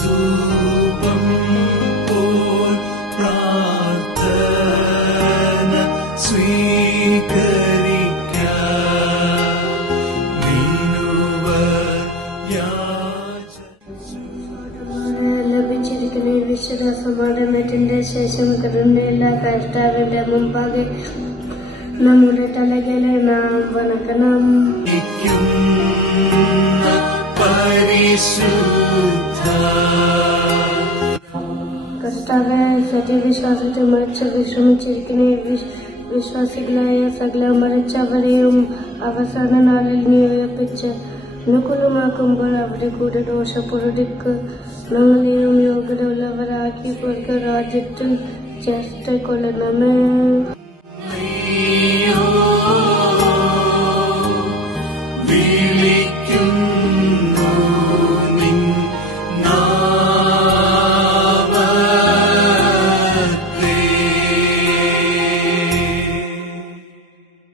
ധൂപം പോൽ പ്രാർത്ഥന സ്വീകരിക്കാം. ലഭിച്ചിരിക്കുന്ന ഈ വിശുദ്ധ സമാധാനത്തിന്റെ ശേഷം കരുണയുള്ള കർത്താവിന്റെ മുമ്പാകെ നമ്മുടെ തലകളെ നാം വണക്കണം. കർത്താവെ, സത്യവിശ്വാസത്തിൽ മരിച്ച വിശ്രമിച്ചിരിക്കുന്ന വിശ്വാസികളായ സകല മരിച്ചവരെയും അവസാന നാളിൽ നീ ഉയർപ്പിച്ച് അനുകൂലമാക്കുമ്പോൾ അവരുടെ കൂടെ ദോഷപുരടിക്ക് ഞങ്ങളെയും യോഗ്യത ഉള്ളവരാക്കി രാജ്യത്തിൽ ചേർത്തുകൊള്ളണമേ. We